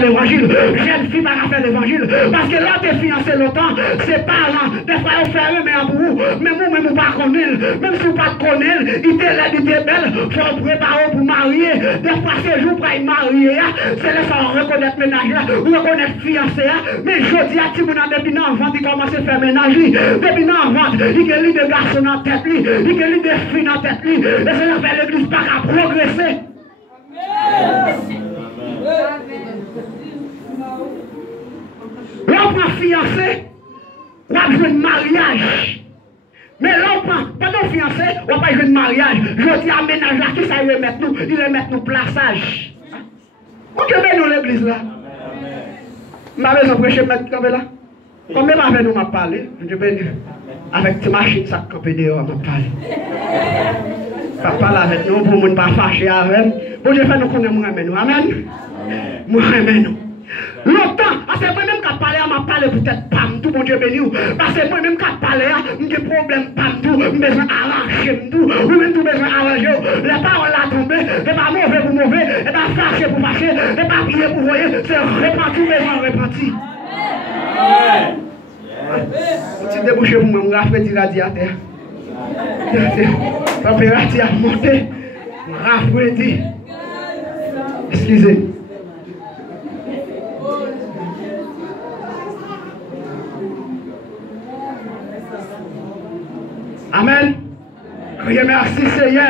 l'évangile, jeune fille par faire l'évangile, parce que là t'es fiancé longtemps, ses parents, des fois ils ferment mais pour vous, même vous même pas connaître, même si vous pas connaître, il était là, il était belle, faut préparer pour marier, des fois ces jours pour y marier, c'est là ça reconnaître ménage là, reconnaître fiancé, mais je dis à tout le monde depuis dans vente, il commence à faire ménage, depuis dans vente, il y a des garçons dans tête, il y a des filles dans tête, et c'est là que l'église pas à progresser. L'on prend fiancé, on a besoin de mariage. Mais l'on prend, pendant fiancé, on n'a pas besoin de mariage. Je dis à ménage là, qui ça remet nous? Il remet nous plaçage. On peut venir dans l'église là. Je vais besoin de prêcher mettre campé là. Combien avec nous m'a parlé? Je vais venir avec tes machines, ça campé dehors, m'a parlé. Papa là avec nous, pour ne pas fâcher avec nous. Bon Dieu fait nous connaître moi nous. Amen. Moi nous. Longtemps, c'est moi-même qui parlé, m'a parlé peut-être pas tout, bon Dieu béni. Parce que moi-même qui parlé, j'ai des problèmes pas tout, j'ai besoin d'arranger tout, ou même tout besoin d'arranger. Les paroles là tombées, et pas mauvais pour mauvais, et pas fâché pour fâché, et pas prier pour voyer, c'est repenti, besoin repenti. Petit débouché pour moi, on va faire du radiateur. La température a monté, rafraîchi. Excusez. Amen. Criez merci Seigneur.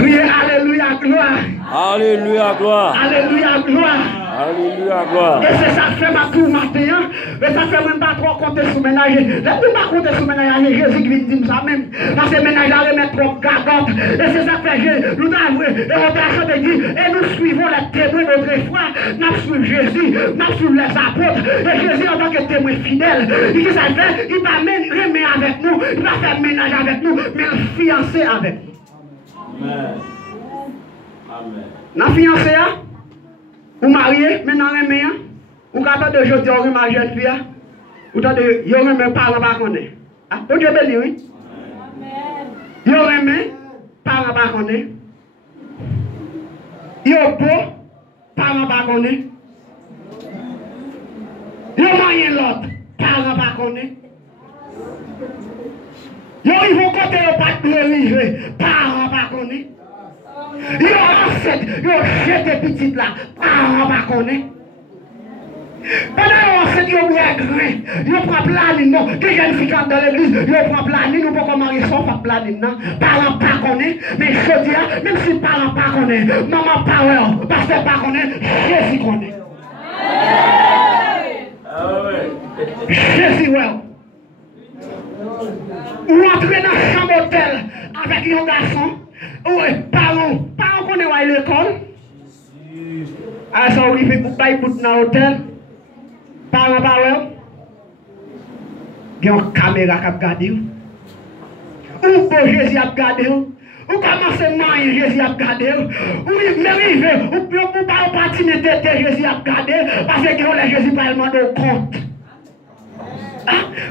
Criez Alléluia, gloire. Alléluia, gloire. Alléluia, gloire. Alléluia, gloire. Et c'est ça que fait ma tour matin. Mais ça fait même pas trop compter sur ménage. Là, tu pas compter sur ménage. Jésus qui dit ça même. Parce que ménage là remet trop gargante. Et c'est ça que fait Jésus. Nous avons et on a chanté dit. Et nous suivons les témoins de notre foi. Nous suivons Jésus. Nous suivons les apôtres. Et Jésus en tant que témoin fidèle. Il dit ça fait. Il va même remettre avec nous. Il va faire ménage avec nous. Mais fiancé avec nous. Amen. Amen. Dans fiancé, vous mariez, mais dans les mains, vous avez de choses qui ont ma jeune fille, vous avez de mes parents pas connaître. Ah, vous Dieu béni, oui. Vous avez mes parents pas connaître. Vous avez beau, parents pas connaître. Vous avez moyen l'autre, parents pas connaître. Vous avez vont côté pas de livrer, parents pas connaître. Yo ancêtre, yo jeté petite là, parents pas connaît. Pendant ancêtre, yo boit grain, yo prend planning, non, des jeunes filles dans l'église, yo prend planning, nous pas marier sans pas planning, non, parents pas connaît, mais je dis, même si parents pas connaît, maman pas pasteur pas connaît, Jésus connaît. Jésus ouais. Ou entrer dans la chambre d'hôtel avec un garçon. Oui, parents connaissent à l'école. Alors, ils vont faire dans l'hôtel. Parents, il y a une caméra qui a regardé. Ou pour Jésus a regardé. Ou commencez à manger, Jésus a regardé. Ou m'arrive, ou pour pas patiner tête, Jésus a regardé. Parce que Jésus pas demandé au compte.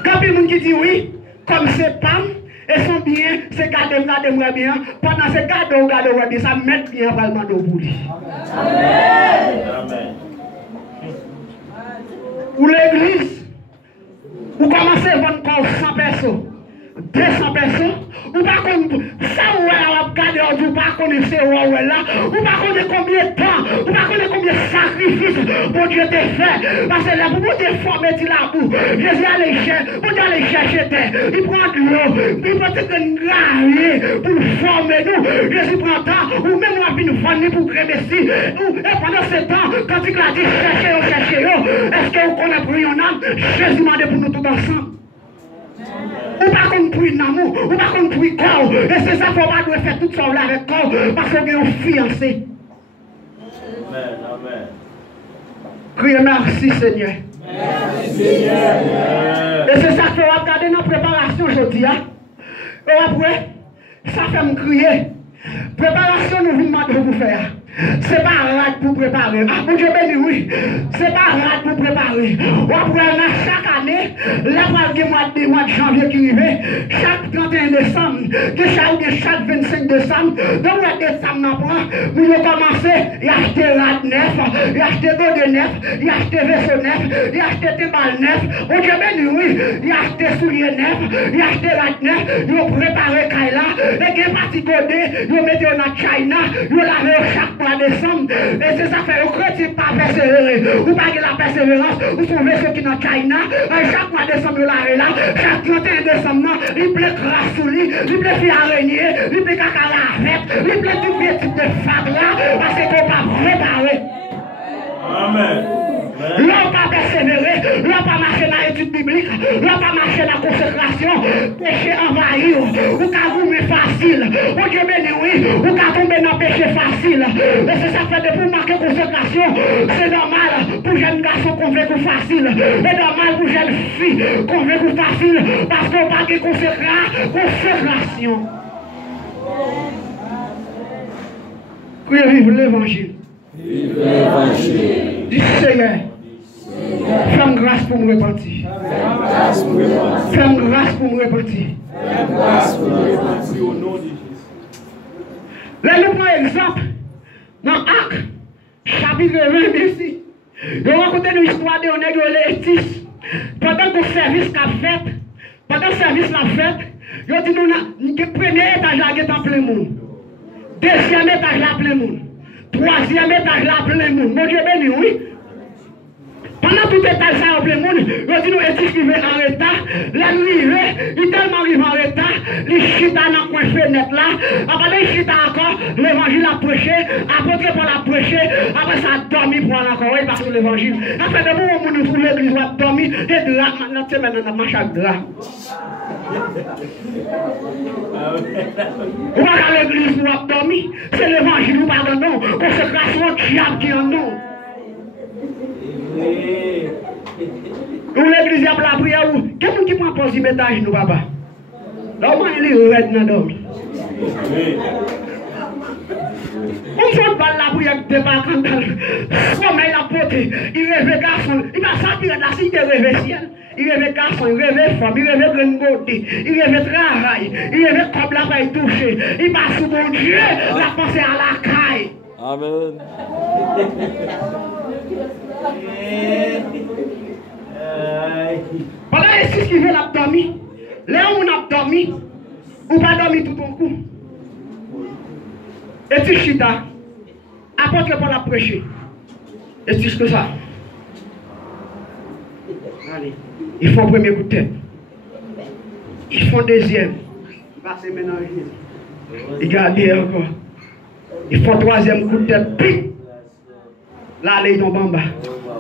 Quand il y a des gens qui disent oui, comme c'est pas. Et son bien, c'est garder-moi bien. Pendant ce garder-moi bien, ça met bien vraiment de bout. Amen. Ou l'église, vous commencez à vendre encore 100 personnes, 200 personnes, ou pas comme ça, ou alors regarder, ou pas connaître là, ou pas connaître combien de temps, ou pas connaître combien de sacrifices pour Dieu t'a fait. Parce que là, pour Dieu former la boue, Jésus allait chercher terre, il prend de l'eau, il prend une gravier pour former nous. Jésus prend temps, ou même on va nous former pour grémesser. Et pendant ce temps, quand il a dit cherchez, est-ce que vous connaissez pour une âme? Jésus m'a dit pour nous tous ensemble. Ou pas qu'on prie l'amour, ou pas qu'on prie corps. Et c'est ça qu'il ne faut pas faire tout ça avec corps, parce qu'on est un fiancé. Amen. Criez merci Seigneur. Merci Seigneur. Et c'est ça qu'il faut regarder dans la préparation aujourd'hui. Et après, ça fait me crier. Préparation, nous vous demandons de vous faire. C'est pas rade pour préparer. Ah, mon Dieu béni, oui. C'est pas rade pour préparer. Après, chaque année, là, le mois de janvier qui arrive, chaque 31 décembre, chaque 25 décembre, dans le mois de décembre, nous avons commencé à acheter rade neuf, à acheter gode neuf, à acheter vaisseau neuf, à acheter tébal neuf. Mon Dieu béni, oui. À acheter soulier neuf, à acheter rade neuf, nous avons préparé Kaila, et qui est parti godé, nous mettons dans China, nous l'avons chaque mois de décembre. Et c'est ça fait au chrétien pas persévérer. Ou pas que la persévérance, ou son vaisseau qui est dans China, chaque mois de décembre, là, chaque 31 décembre, il plaît grâce sous lui, il plaît faire araignée, il plaît caca la avec, il plaît tout le type de fable là, parce qu'on ne peut pas préparer. Amen. L'on pas persévérer, l'on pas marcher dans l'étude biblique, l'on pas marcher dans la consécration, péché envahir, ou qu'à vous facile, ou Dieu béni oui, ou qu'à tomber dans le péché facile. Et c'est ça fait de pour marquer consécration, c'est normal pour jeune garçon qu'on veut qu'on facile, c'est normal pour jeune fille qu'on veut qu'on facile, parce qu'on pas de consécration. Criez vive l'évangile. Vive l'évangile. Dis Seigneur. Fais grâce pour me repentir. Fais grâce pour me repentir. Là, nous prenons exemple dans Actes, chapitre 20, merci. Nous racontons l'histoire de Létis. Pendant que le service qu'a fait, pendant le service l'a fait, nous dit nous, le premier étage là est en plein monde. Deuxième étage là plein monde. Troisième étage là plein monde. Mon Dieu béni, oui. Pendant tout état ça en plein monde, nous disons Étis qui veut en retard, l'arrivée, il est tellement arrivé en retard, les chita dans le coin fenêtre là, après les chita encore, l'évangile a prêché, apôtre pour la prêcher, après ça a dormi pour aller encore, parce que l'évangile. Après de bon nous trouve l'église va dormir, et drap, maintenant c'est maintenant marche à drap. Ou pas à l'église pour dormir, c'est l'évangile ou pas de nom, consécration diable qui en nom. Ou l'église a la prière ou quelqu'un qui prend pause métage nous papa. Là on il est red dans l'homme. On fait pas la prière de pas quand comme il a porté, il rêve garçon, il va sortir de la cité rêve ciel. Il rêve garçon, il rêve femme, il rêve grande beauté, il rêve travail, il rêve comme la paille touchée. Il passe sous mon Dieu, la pensée à la caille. Amen. Pendant les 6 qui veulent l'abdomen, là où on a dormi, ou pas dormi tout ton coup. Et tu chita, apporte pour la prêcher. Et tu que ça. Allez, ils font premier coup de tête. Ils font deuxième. Passez ménager. Ils gardent encore. Ils font troisième coup de tête. Pic. Là, ils tombent en bas.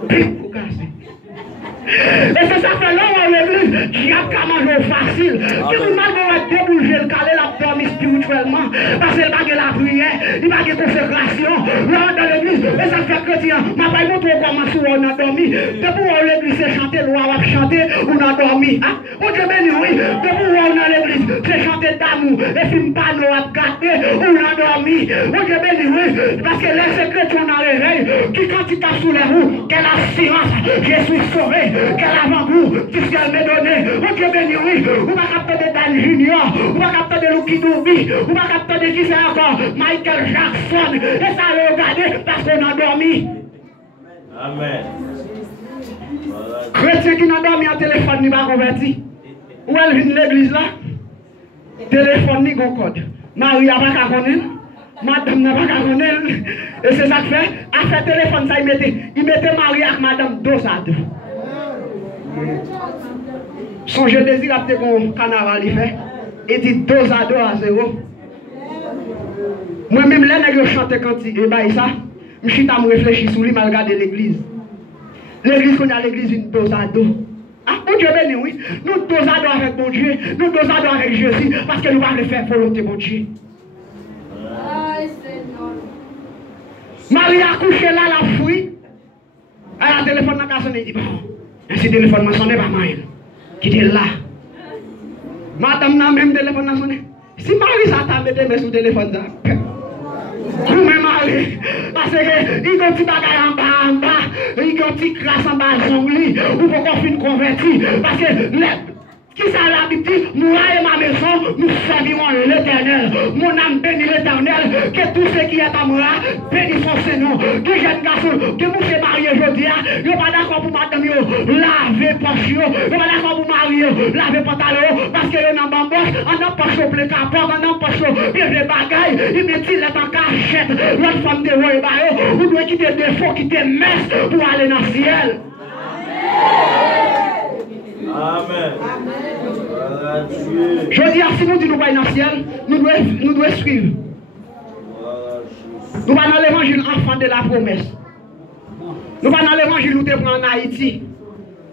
Pic, pour casser. Et c'est ça que là, on l'église, qui a qu'à manger facile. Qui tout le monde va déboucher le calé, la dormir spirituellement. Parce qu'il va la prière, il va la consécration. Là, dans l'église, et ça fait chrétien. Ma pas montre comment on a dormi. Depuis où l'église, c'est chanter, l'on va chanter, on a dormi. On te bénit, oui. Depuis où on a l'église, c'est chanter d'amour. Et film pas nous a gâté, on a dormi. On te bénit, oui. Parce que les secrets, on a réveil. Qui quand tu t'as sous les roues, quelle assurance, je suis sauvé. Quel avant-goût, tout ce qu'elle m'a donné, on te bénit, oui, on va capter de Dan Junior, on va capter de Lucky Doubi, on va capter de qui c'est encore, Michael Jackson, et ça va regarder parce qu'on a dormi. Amen. Chrétien qui n'a dormi en téléphone, n'est pas converti. Où elle vient de l'église là? Téléphone ni gon code. Marie n'a pas qu'à connaître, madame n'a pas qu'à connaître, et c'est ça que fait, à faire téléphone, ça il mettait Marie avec madame dos à deux. Son je désire apte qu'on carnaval il fait. Il dit 2 à 2 à 0. Moi-même, là, je chante quand il baille ça. Je suis à me réfléchir sur lui, je regarde l'église. L'église qu'on a l'église, une 2 à 2. Ah, mon Dieu béni, oui. Nous 2 à 2 avec mon Dieu. Nous 2 à 2 avec Jésus. Parce que nous allons faire volonté, mon Dieu. Marie a couché là, la fouille. Elle a téléphone dans la sonné. Il dit, bon. Si téléphone m'a sonné, pas mal. Qui était là. Madame n'a même téléphone m'a sonné. Si Marie ça t'a mis sous téléphone, ça. Vous-même marié. Parce que il y a un petit bagage en bas, il y a un petit crasse en bas, zongli, ou pourquoi fin converti. Parce que qui ça la Bible dit, moi et ma maison, nous servirons l'Éternel. Mon âme bénit l'Éternel, que tout ce qui est à moi, bénisse son Seigneur. Que jeune garçon, que vous êtes marié aujourd'hui, vous n'êtes pas d'accord pour madame, laver poche, vous n'êtes pas d'accord pour marier, laver pantalon, parce que vous n'avez pas bambos, on n'a pas chopé le capot, on n'a pas chopé les bagailles, il met il est en cachette, l'autre femme de vous, vous devez quitter des défauts, quitter messe pour aller dans le ciel. Amen. Je dis, si nous disons nous pas dans le ciel, nous devons suivre. Nous pas dans l'évangile enfant de la promesse. Nous pas dans l'évangile nous te prend en Haïti.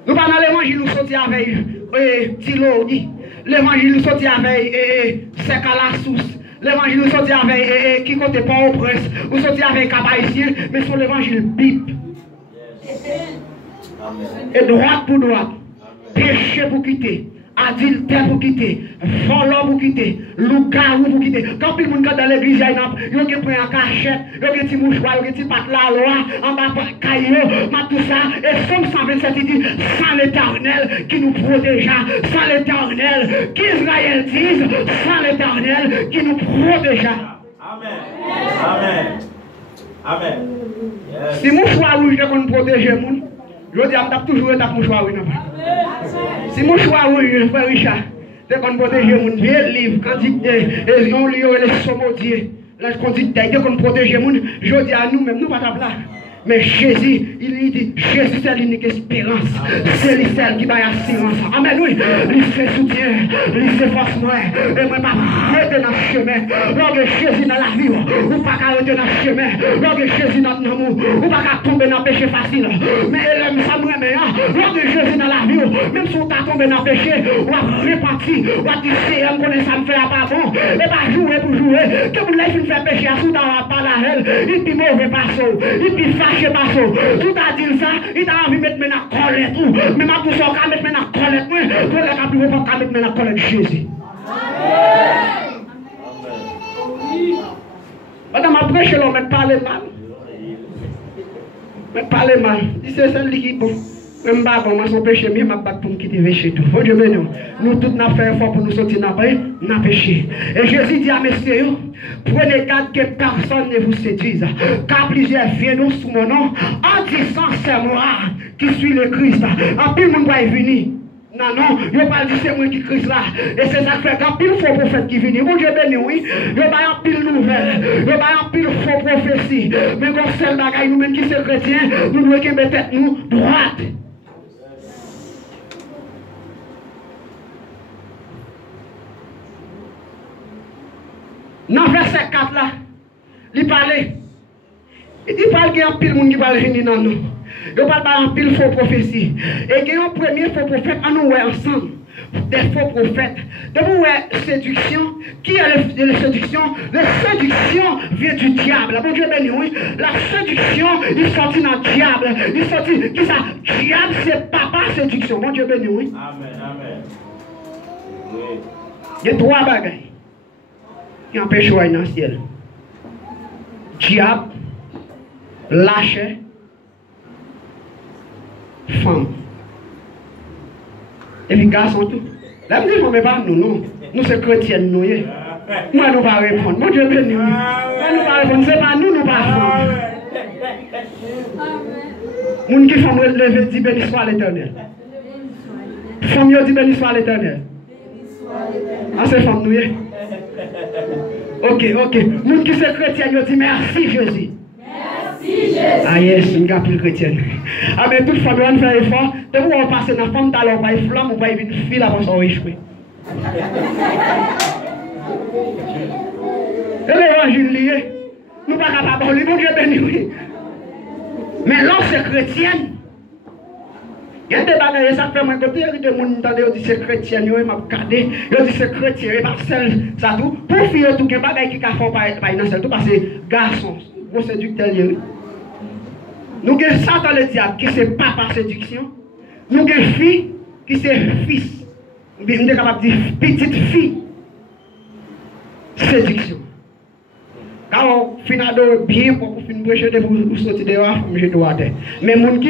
Nous pas dans l'évangile nous sortir avec Tilodi. L'évangile nous sortir avec Sec à la source. L'évangile nous sortir avec qui côté pas au prince. Nous sortir avec Kabaïsien, mais sur l'évangile Bible. Et droite pour droite. Péché pour quitter, adultère pour quitter, volant pour quitter, loup-garou pour quitter. Quand le monde dans l'église, il y a un pris en cachette, il y a un petit mouchoir, il y a un petit patte la loi, en bas caillou, tout ça. Et Somme 127, il dit, sans l'Éternel qui nous protégea, sans l'Éternel qu'Israël dise, sans l'Éternel qui nous protégea. Amen. Amen. Amen. Yes. Si mouchoir rouge ne qu'on protège le monde, je dis, on toujours été mouchoir rouge. Si mouchoir rouge, frère Richard, c'est qu'on protège le monde, vieux livre, quand ils ont lu les sommodiers, là, qu'on dit, dès qu'on protège le monde, je dis à nous-mêmes, nous pas là. Mais Jésus, il dit, Jésus c'est l'unique espérance. C'est lui seul qui va assurance. Amen, oui. Il fait soutien, il fait force moi. Et moi, pas arrêter dans le chemin. Lorsque Jésus dans la vie, ou pas arrêter dans le chemin. Lorsque Jésus dans l'amour, ou pas tomber dans le péché facile. Mais elle ça nous aime. Lorsque Jésus dans la vie, même si on t'a tombé dans le péché, ou a reparti, ou a dit, c'est un connaît ça me fait pas bon. Et pas jouer pour jouer. Que vous laissez faire péché à sous dans la parole, il dit mauvais passeau, il dit fâché passeau. Tout a dit ça, il a envie de mettre maintenant colère tout. Mais ma pousse on mettre maintenant colère, moi, pour les capes, on va mettre maintenant colère de Jésus. Madame a prêché l'homme, mais parler mal. Mais parler mal. C'est celle qui bon. Même pas bon, moi son péché, mais ma batte pour me quitter péché tout. Bon Dieu béni. Nous tous nous fait effort pour nous sortir dans péché. Et Jésus dit à messieurs, prenez garde que personne ne vous séduise. Car plusieurs viennent sous mon nom en disant c'est moi qui suis le Christ. En plus, mon va venir. Non, je ne pas dire c'est moi qui Christ là. Et c'est ça que fait qu'en pile faux prophète qui vient. Bon Dieu béni, oui. Je vais en pile nouvelle. Je vais en pile faux prophétie. Mais comme seul bagaille, nous-mêmes qui sommes chrétiens, nous devons mettre nous droite. Dans verset 4 là, il parlait. Il parle qu'il y a un pile de monde qui parle de nous. Il parle d'un pile faux prophétie. Et il y a un premier faux prophète, à nous ensemble. Des faux prophètes. De vous séduction. Qui est la séduction? La séduction vient du diable. Bon Dieu béni, oui. La séduction, il sortit dans le diable. Il sortit, qui ça? Diable, c'est papa séduction. Bon Dieu béni, oui. Amen, amen. Oui. Il y a trois bagailles qui empêchent de dans le ciel. Diable, lâche, femme. Et puis garçon tout. Là, je dis, mais pas nous, non. Nous, c'est chrétiens, nous. Moi, nous pas répondre. Mon Dieu béni. Moi, nous pas répondre. C'est pas nous, nous pas répondre. Moun qui font lever, dit béni soit l'Éternel. Femme, dit béni soit l'Éternel. Ah, c'est femme, nous. Ok. Moun qui c'est chrétien, dit merci Jésus. Ah yes, une plus chrétienne. Ah mais toute femme, on fait effort. De vous on passe dans la femme, t'as l'envoyé flamme, on va y venir fil avant son échoué. Et l'évangile lié, nous pas capables de bon Dieu béni, oui. Mais l'homme c'est chrétienne. Il y a des bagages, ça fait moins côté, il y a des gens qui disent c'est chrétien, ils m'ont regardé, ils disent c'est chrétien, et par celle, ça tout. Pour faire tout, il y a des bagages qui font pas dans celle tout, parce que garçon, vous séducteur, nous avons Satan le diable qui c'est papa séduction. Nous avons fille qui c'est fils. Nous sommes capables de dire petite fille séduction. Quand on finit adore bien pour finir prêcher de vous sortir dehors, je dois être. Mais mon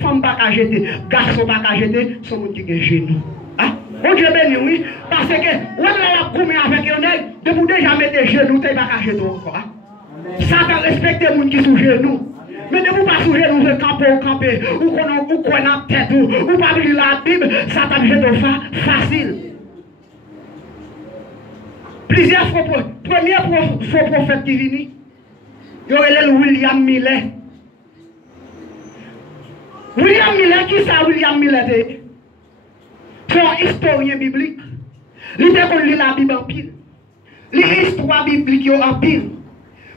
femme pas qu'à jeter, garçon pas qu'à jeter, sont mon qui est genou. Ah, bon Dieu béni, oui, parce que on a commis avec un de vous déjà mettre des genoux, tu pas qu'à jeter encore. Satan respecte les gens qui sont genoux. Mais ne vous pas sous genoux, vous camper, ou qu'on a tête, ou pas lire la Bible, Satan jette facile. Plusieurs fois, premier faux prophète qui vient, il y aurait William Miller. William Miller, qui ça William Miller? C'est un historien biblique. Il était qu'on lit la Bible en pile. L'histoire biblique en pile.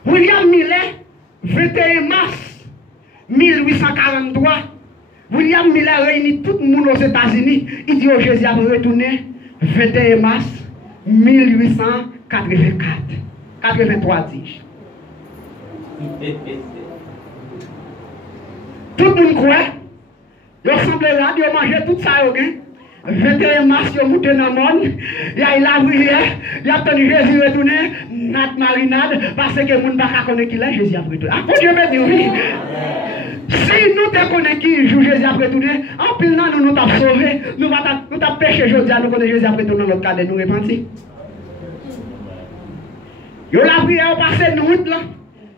William Miller, 21 mars 1843, William Miller réunit tout le monde aux États-Unis. Il dit au Jésus à retourner 21 mars 1884. 83 dis. Tout le monde croit. Ils semblent là, ils mangent tout ça. 21 mars, ils montent dans le monde. Il y a la prière. Il y a tenu Jésus retourner. Nat marinade. Parce que les gens ne savent pas qui est Jésus a retourné. Ah, Dieu me dit oui. Si nous te connaissons qui joue Jésus après tourner, en pile nous nous t'avons sauvé, nous t'avons péché aujourd'hui, nous connaissons Jésus après tourner dans notre cadre, nous repentis. Il y a la prière, on passe une route là.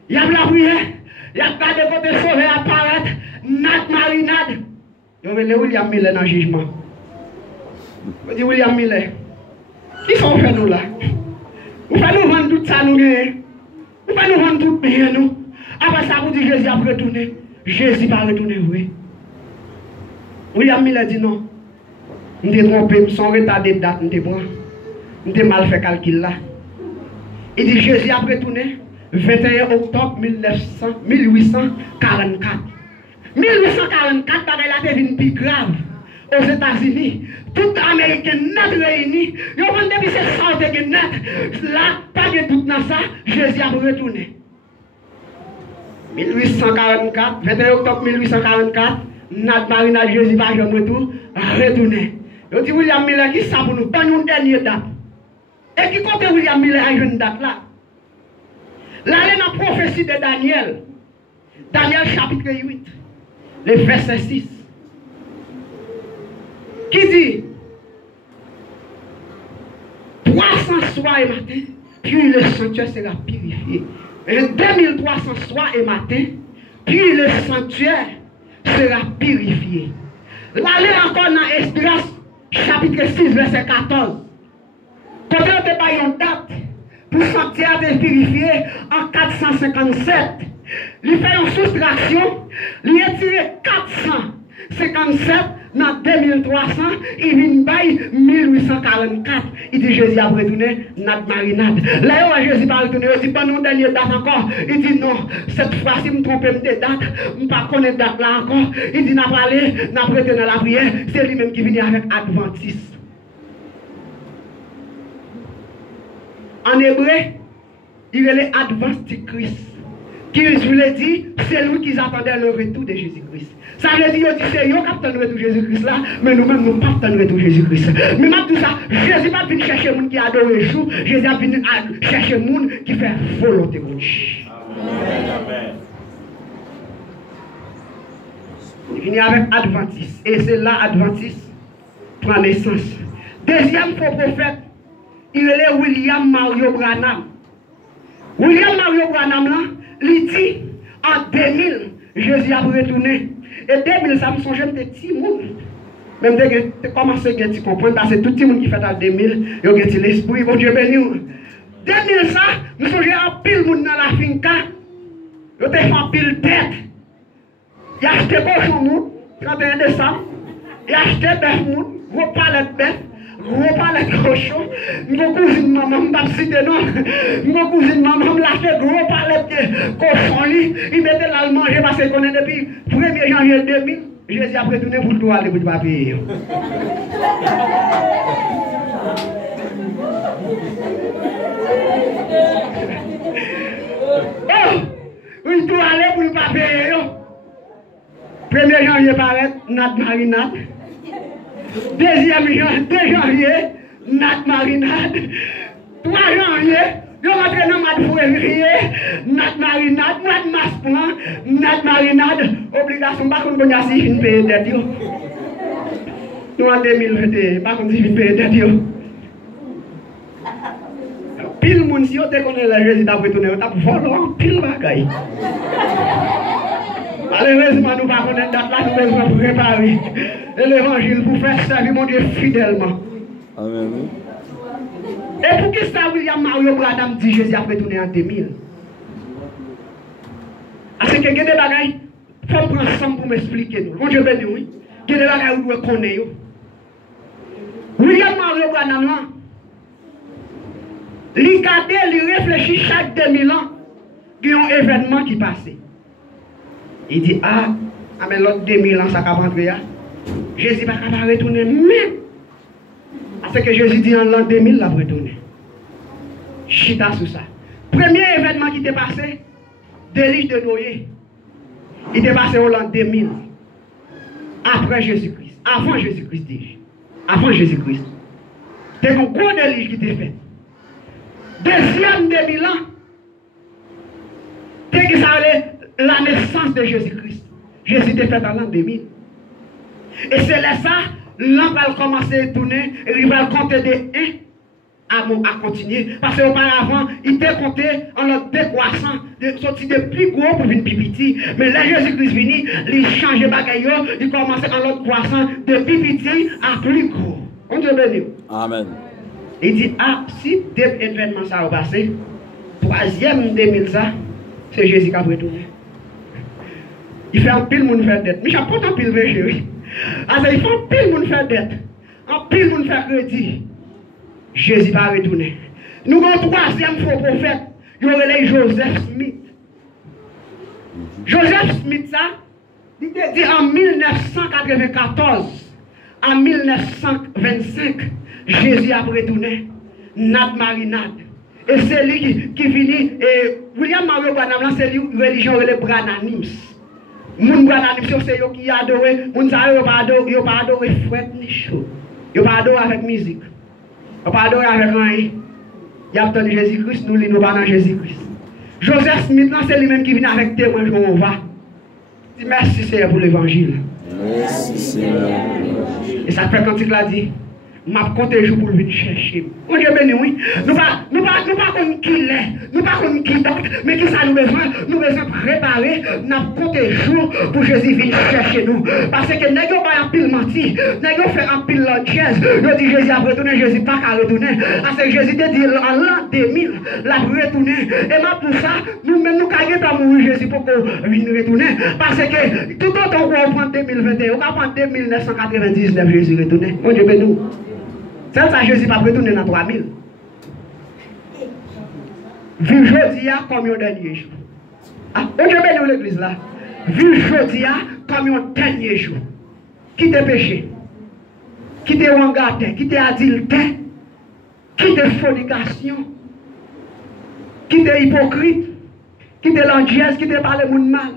Il y a la prière, il y a gardé côté sauvé apparaître, nat marinade. Il y a William Miller dans le jugement. Je dis William Miller, qui sont fait nous là? Vous faites nous vendre tout ça, nous gagnons. Vous faites nous vendre tout bien, nous. Après ça, vous dites Jésus après tourner. Jésus va retourner, oui. William Miller dit non. Je me trompé, je suis retardé de date, je mal fait calcul là. Il dit Jésus a retourné 21 octobre 1844. 1844, la devine plus grave aux États-Unis. Tout Américain net réuni. Ils ont depuis ces sortes de net. Là, pas de doute dans ça, Jésus a retourné. 1844, 21 octobre 1844, notre marinade Jésus va jamais retourner. Je dis William Miller qui ça pour nous, dans une dernière date. Et qui compte William Miller à une date là? Là, il y a la prophétie de Daniel. Daniel chapitre 8, le verset 6. Qui dit 300 soirs et matin, puis le sanctuaire sera purifié. Et 2300 soirs et matin, puis le sanctuaire sera purifié. Là, il y a encore dans Esdras, chapitre 6, verset 14. Quand on a une date pour le sanctuaire de purifié en 457, il fait une soustraction, il a tiré 457 dans 2300, il vient 1844. Il dit Jésus a retourné notre marinade. Là, Jésus va retourner, il dit pas nous dernière date encore. Il dit non, cette fois-ci, je me trompe de date, je ne pas connaître date là encore. Il dit n'a pas allé, n'a pas retenu la prière, c'est lui-même qui vient avec Adventiste. En hébreu, il est Adventiste. Qui voulait dire, c'est lui qui attendait le retour de Jésus-Christ. Ça veut dire que c'est eux qui attendent le retour de Jésus-Christ là, mais nous-mêmes, nous ne pas attendre le retour de Jésus-Christ. Mais maintenant, tout ça, Jésus va venir chercher les gens qui adorent le jour, Jésus va venir chercher les gens qui font volonté de Dieu. Amen. Il vient avec Adventiste. Et c'est là Adventiste prend naissance. Deuxième faux prophète, il est William Mario Branham. William Mario Branham là, il dit en 2000, Jésus a retourné. Et 2000, ça me songe un petit monde. Même dès que tu commences à comprendre, parce que tout le monde qui fait en 2000, il y a l'esprit, bon Dieu béni. 2000, ça, nous songeons un pile monde dans la finca. Il y a fait un pile tête. Il a acheté cochon, 31 décembre. Il a acheté bœuf, gros palais de bœuf. Gros palais de cochon, mon cousine maman, je ne vais pas citer non. Mon cousine maman, je l'a gros palais de cochon, il mettait là le manger parce qu'il connaît depuis 1er janvier 2000. Jésus a retourné pour le droit aller pour le papier. Oh, il doit aller pour le papier. 1er janvier paraît, notre marinade. 2 janvier, notre marinade. 3 janvier, Yo rentre dans ma février, notre marinade, notre masse-plan, notre marinade, obligation, par contre, on a si une paye dette. Nous en 2021, par contre, si une paye dette. Pile moun si yo te connaît la Jésus t'a retourné, t'a volé pile bagaille. Malheureusement, nous ne connaissons pas date là, nous devons préparer l'évangile pour faire servir mon Dieu fidèlement. Amen. Et pour qui ça, William Mario Branham dit Jésus a retourné en 2000? Parce que il y a des bagailles, il faut prendre ensemble pour m'expliquer. Mon Dieu béni, oui. Il y a des bagailles où vous connaissez. William Mario Branham là, il regarde, il réfléchit chaque 2000 ans, il y a un événement qui passe. Il dit, mais l'autre 2000 ans, ça va rentrer. Jésus va retourner même. Parce que Jésus dit en l'an 2000, il va retourner. Chita sur ça. Premier événement qui t'est passé, déluge de Noé. Il t'est passé au l'an 2000. Après Jésus-Christ. Avant Jésus-Christ, dis-je. Avant Jésus-Christ. C'est un gros déluge qui t'est fait. Deuxième 2000 ans, c'est que ça allait la naissance de Jésus-Christ. Jésus était fait en l'an 2000. Et c'est là ça, l'an va commencer à tourner, et il va compter de 1 à continuer. Parce qu'auparavant, il était compté en l'autre décroissant, sorti de plus gros pour une pipiti. Mais là, Jésus-Christ venu, il change de bagaille, il commençait en l'autre croissant de pipiti à plus gros. On Dieu béni. Amen. Il dit, si deux événements ça va passer, troisième 2000 ça, c'est Jésus qui a retourné. Il fait un pile moun faire dette. Mais j'apporte un pile péché, oui. Alors il fait un pile moun faire dette. Un pile moun faire crédit. Jésus va retourner. Nous avons un troisième faux prophète. Il y aurait Joseph Smith. Joseph Smith, ça, il dit en 1994 à 1925, Jésus a retourné. Nat marinade. Et c'est lui qui finit. Et William Mario Branham, c'est lui, religion, le Branhamisme. Moun Branhamisme, c'est eux qui adorent. Moun sa yo pas adoré fouette ni chaud. Yo pas adoré avec musique. Yo pas adoré avec rien. Il y a entendu Jésus-Christ, nous ne pas dans Jésus-Christ. Joseph Smith, c'est lui-même qui vient avec témoin Jéhovah. Dis merci Seigneur pour l'évangile. Merci Seigneur. Et ça fait quand il a dit. M'a compté jour pour venir chercher. On Dieu béni, oui. Nous pas comme qui l'est, nous pas comme qui d'autre, mais qui ça nous besoin préparer, nous compté jour pour Jésus venir chercher nous. Parce que nous pas un pile menti, nous fait un pile chaise, nous dit Jésus a retourné, Jésus pas qu'à retourner. Parce que Jésus te dit en l'an 2000, l'a retourné. Et moi pour ça, nous-mêmes nous caillons pas mourir Jésus pour qu'on vienne retourner. Parce que tout autant qu'on prend 2021, on va prendre 2999 Jésus retourné. On Dieu béni. C'est ça, Jésus va retourner dans 3000. Vu jeudi comme un dernier jour. On Dieu béni l'église là. Vu jeudi comme un dernier jour. Qui te péché? Qui te wangate? Qui te adultère? Qui te fornication? Qui te hypocrite? Qui te landiesse? Qui te parle moun mal?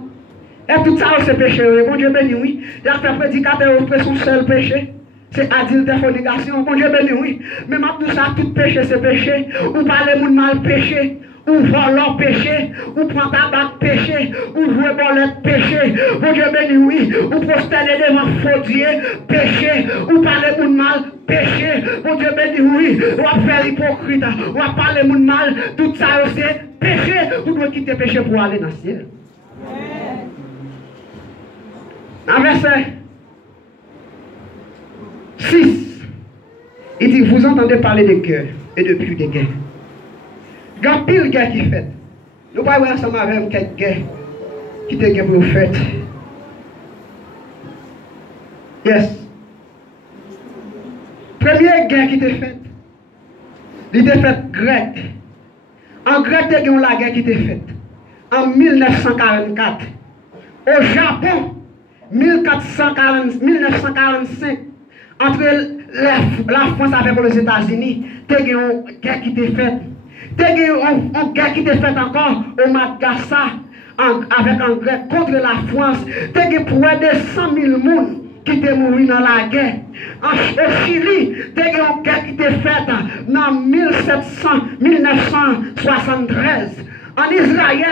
Et tout ça c'est péché. Bon Dieu béni, oui. Il a fait prédicateur offre son seul péché. C'est adultère, fornication. Bon Dieu béni, oui. Mais maintenant, ça, tout péché, c'est péché. Ou parler moun mal péché. Ou voler péché. Ou prendre tabac péché. Ou jouer bolette péché. Bon Dieu béni, oui. Ou prosterner devant faux Dieu péché. Ou parler moun mal péché. Bon Dieu béni, oui. Ou faire hypocrite. Ou parler moun mal. Tout ça, c'est péché. Vous devez quitter péché pour aller dans le ciel. Un verset 6. Il dit, vous entendez parler de guerre et de plus de guerre. Il y a pile guerre qui fait. Nous parlons ensemble avec quelques guerres qui étaient guerre pour faire. Yes. Première guerre qui était faite, il était faite grec. En grec, il y a la guerre qui était faite. En 1944. Au Japon, 1945. Entre la France avec les États-Unis, il y a une guerre qui était faite. Il y a une guerre qui était faite encore au Madagascar avec un grec contre la France. Il y a pour de 100 000 personnes qui était mort dans la guerre. Au Chili, il y a une guerre qui était faite en 1973. En Israël, il y a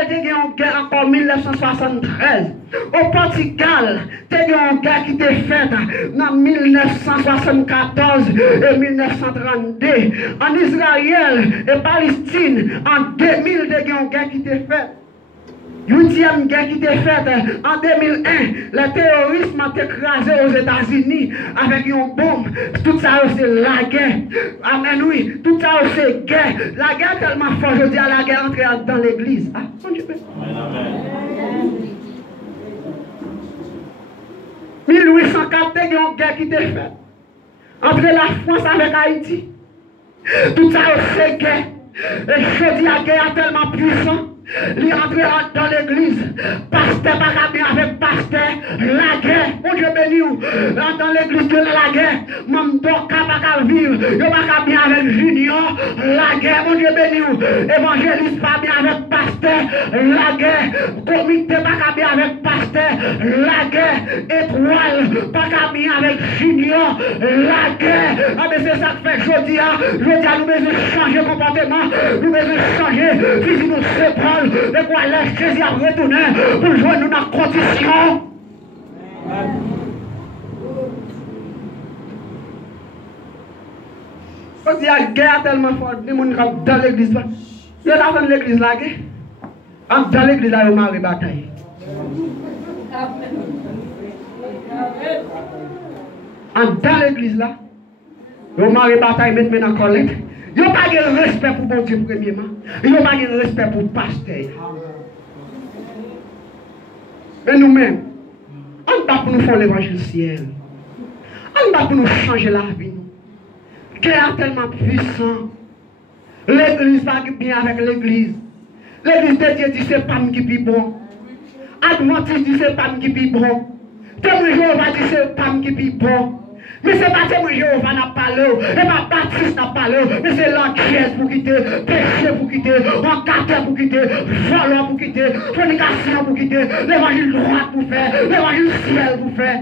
une guerre encore en 1973. Au Portugal, il y a une guerre qui était faite en 1974 et 1932. En Israël et Palestine, en 2000, il y a une guerre qui était faite. Huitième guerre qui était faite en 2001, les terroristes ont écrasé aux États-Unis avec une bombe. Tout ça c'est la guerre. Amen, oui. Tout ça c'est guerre. La guerre est tellement forte, je dis à la guerre entrer dans l'église. Ah, mon Dieu. Amen. 1804, il y a une guerre qui était faite entre la France avec Haïti. Tout ça c'est guerre. Et je dis la guerre est tellement puissante. Il est entré dans l'église. Pasteur, pas bien avec pasteur. La guerre. Mon Dieu béni. Dans l'église de la guerre. Mon doka pas vivre. Il pas bien avec Junior. La guerre. Mon Dieu béni. Évangéliste pas bien avec pasteur. La guerre. Comité pas bien avec pasteur. La guerre. Étoile pas bien avec Junior. La guerre. Ah, mais c'est ça que fait jeudi. Jeudi, nous devons changer comportement. Nous devons changer. Physique, nous séparons. De quoi laisse Jésus a retourné pour jouer dans la condition. Quand il y a une guerre tellement forte, les gens dans l'église là. Il y a dans l'église là, dans l'église là, il y a une bataille. Dans l'église là, il y a une bataille, maintenant en collecte. Ils n'ont pas de respect pour bon Dieu premièrement. Ils n'ont pas de respect pour le pasteur. Mais nous-mêmes, on ne va pas nous faire l'évangile ciel. On ne va pas nous changer la vie. Guerre tellement puissant. L'église va bien avec l'église. L'église de Dieu dit c'est pas moi qui est bon. Adventiste dit c'est pas moi qui est bon. Témoin Jéhovah dit c'est pas moi qui est bon. Mais c'est pas témoin Jéhovah n'a parlé, et pas Baptiste n'a parlé, mais c'est l'anxiété pour quitter, péché pour quitter, encadré pour quitter, volant pour quitter, fornication pour quitter, l'évangile droit pour faire, l'évangile ciel pour faire.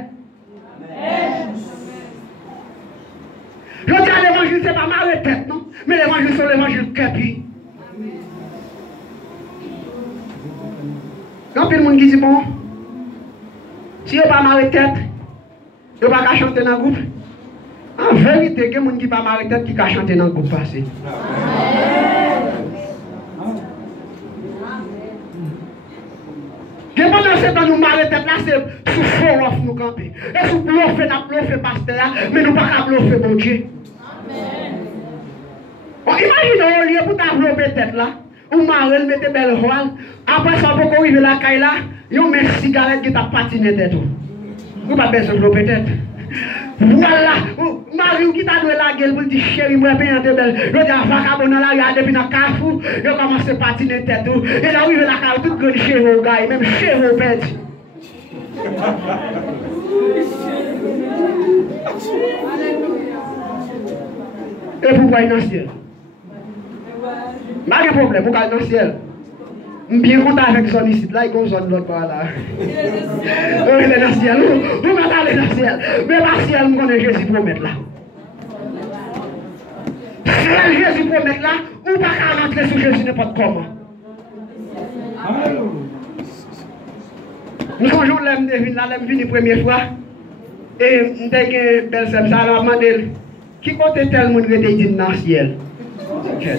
Je dis à l'évangile, c'est pas ma tête, non? Mais l'évangile, c'est l'évangile capi. Quand le monde qui dit bon, si il n'y a pas ma tête, il n'y a pas qu'à chanter dans le groupe. En vérité, il y a des gens qui ne sont pas mariés tête qui ont chanté dans le groupe passé. Il y a des gens qui nous mariés tête là, c'est sous faux off nous camper. Et sous bluffé, nous bluffé pasteur, mais nous ne pouvons pas bluffer bon Dieu. Imaginez au lieu pour t'envelopper tête là, ou marié, mettez belle voile, après ça, pour qu'on arrive la caille là, il y a une cigarette qui t'a patiné tête. Vous n'avez pas besoin de l'envelopper tête. Voilà, Marie qui t'a donné la gueule pour dire chérie, moi, bien de belle. Je dis à vagabond là, il y a depuis dans le carrefour, il a commencé à patiner tête. Et là, il y a la carte toute grande chez vos gars, même chez vos pères. Et pourquoi il est dans le ciel? Pas de problème, pourquoi il est dans le ciel? Je suis bien content avec zone ici, là, il y a une zone de l'autre part là. Il est dans le ciel, vous m'attendez dans le ciel. Mais pas ciel, je connais Jésus promettre là. Si Jésus promettre là, ou pas qu'à rentrer sur Jésus n'importe comment. Nous sommes jours là, je suis venu la première fois. Et je suis une belle sœur, ça m'a demandé qui côté tel monde qui était dit dans le ciel. Je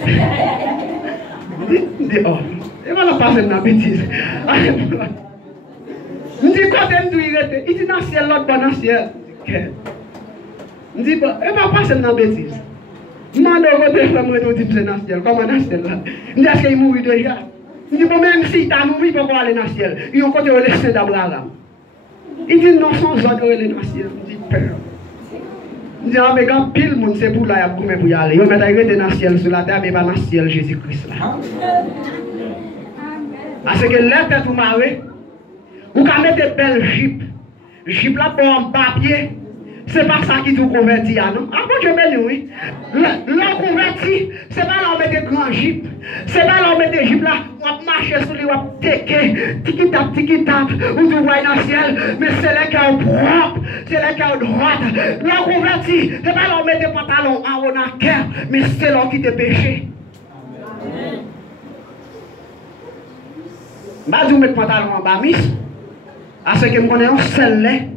dis, oh. Et voilà, passer dans la bêtise. Je dis, quand il dit dans le ciel, l'autre dans le ciel. Je dis, et va passer dans la bêtise. Je demande au côté de la moitié de c'est dans le ciel. Comment dans le ciel là? Je dis, est-ce qu'il mourit déjà? Je dis, bon, même si tu as mouru, pourquoi aller dans le ciel? Il y a un côté où il est d'Abraham. Il dit, non, sans autre, il est dans le ciel. Je dis, peur. Je dis, ah, mais quand pile monde, c'est pour là, il y a pour y aller. Il va mettre dans le ciel sur la terre, mais pas dans le ciel Jésus-Christ là. Parce que là, tu es tout marré. Ou quand mettre des belles jupes. Jupe là pour un papier. C'est pas ça qui nous convertit, non? Ah bon, je me oui. L'on converti, c'est pas là on met des grands jeeps. C'est pas là on met des jeeps là, on marche sur les, on teke, tiki-tap, ou tu vois dans le ciel, mais c'est les cœurs propres, c'est les cœurs droits. L'on converti, c'est pas là on met des pantalons en haut dans le cœur, mais c'est là qui te péché. Je vais mettre pantalon en bas, miss. À ce que je connais un seul lait.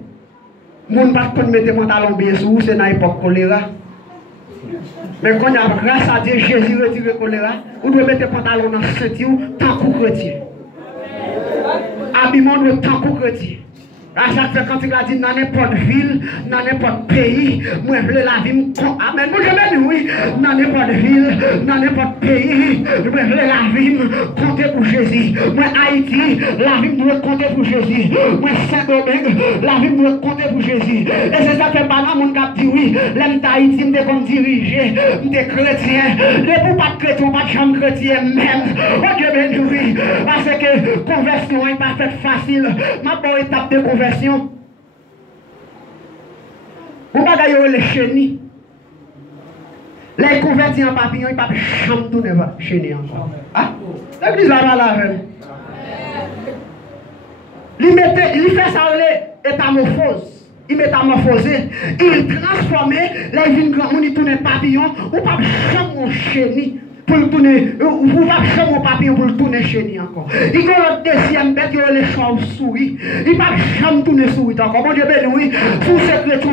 Mon ne pas mettre pantalon bien sous, c'est dans l'époque choléra. Mais quand il y a grâce à Dieu, Jésus retire le choléra, vous devez mettre pantalon dans le ceinture, tant qu'on chrétien. Habillement de tant qu'on chrétien. À chaque fois quand il a dit dans n'importe ville, dans n'importe pays, moi je veux la vie, amen, moi je veux oui, dans n'importe ville, dans n'importe pays, je veux la vie, compter pour Jésus. Moi Haïti, la vie doit compter pour Jésus. Moi Saint-Domingue, la vie doit compter pour Jésus. Et c'est ça que pas là, mon cap dit oui, l'aime d'Haïti, me comme diriger, me chrétien, ne pour pas de chrétien, pas de chambre chrétien même. Oh Dieu béni oui, parce que conversion n'est pas faite facile. Ma bonne étape de conversion. Vous ne pouvez pas les chenilles. Les convertis en papillon, ils ne peuvent pas chambre tout ne va chenilles encore. Ah, l'église là-bas là. Il fait ça les métamorphose. Il métamorphosait. Il transformait les vignes grands, il tournait papillon, ou pas chambre chenille. Pour le tourner, vous va faire mon papillon pour le tourner chez nous encore. Il y a le deuxième bête, il y a les chauves-souris. Il va jamais tourner souris encore. Mon Dieu béni, pour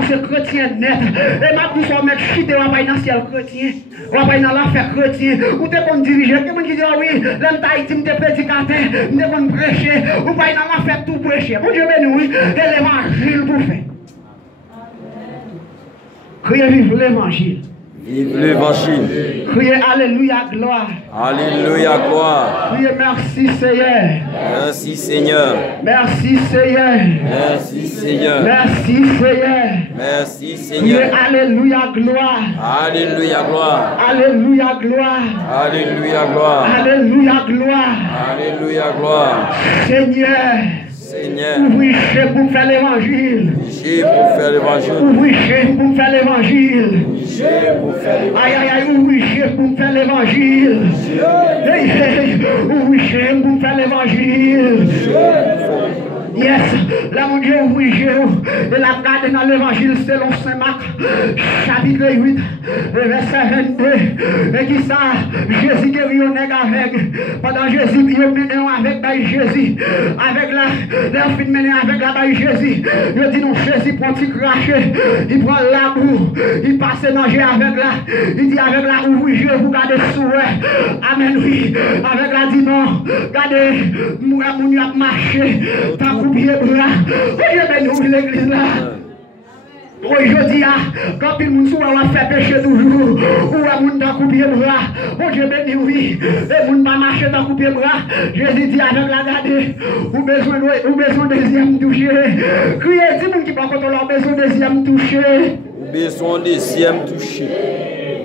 ces chrétiens net. Et maintenant, nous sommes chité, on va dans le ciel chrétien. On va dans l'affaire chrétien. Ou t'es qu'on dirige, quelqu'un qui dit, oui, l'homme d'Haïti, t'es prédicateur, t'es qu'on prêcher. Ou va dans l'affaire tout prêcher. Mon Dieu béni, et l'évangile pour faire. Criez vive l'évangile. Vive l'évangile. Criez Alléluia, gloire. Alléluia, gloire. Criez merci Seigneur. Merci Seigneur. Merci Seigneur. Merci Seigneur. Merci Seigneur. Merci Criez Seigneur. Alléluia, gloire. Alléluia, gloire. Alléluia, gloire. Alléluia, gloire. Alléluia, gloire. Alléluia, gloire. Seigneur. Seigneur. Ouvrez pour faire l'évangile. J'ai pour faire l'évangile. Ouvrez pour faire l'évangile. J'ai pour faire l'évangile. Aïe, aïe, aïe, ouvrez pour faire l'évangile. Hey, hey, ouvrez pour faire l'évangile. Yes, là mon Dieu, oui, Dieu, et la garde dans l'évangile selon Saint Marc, chapitre 8, verset 22, et qui ça, Jésus guérit un nègre avec, pendant Jésus, il est mené avec Jésus, avec la fin mené avec la baille Jésus, il dit non, Jésus prend petit cracher, il prend la boue, il passe manger avec la, il dit avec la oui, Dieu, vous gardez souhait, amen, oui, avec la dit non, gardez, mon a marché, pied bras. Oui, je vais nous l'église là. Oui, je dis, quand il nous a fait pécher toujours, ou à mon temps couper bras. Oh, je bénis, oui. Et mon pas marcher dans couper bras. Jésus dit avec la garde, ou besoin deuxième toucher. Criez, dis mon qui pas contre leur besoin deuxième toucher. Ou besoin deuxième toucher.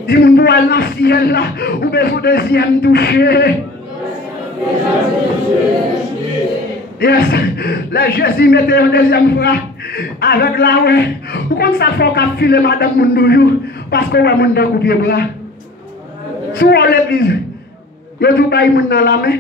Dis mon pour aller dans le ciel là, ou besoin deuxième toucher. Yes, là Jésus mettait un deuxième fois avec la ouais. Vous comprenez ça faut qu'à filer madame moun toujours parce que ouais moun dans couper bras. Sous l'église, yo tout bail moun dans la main.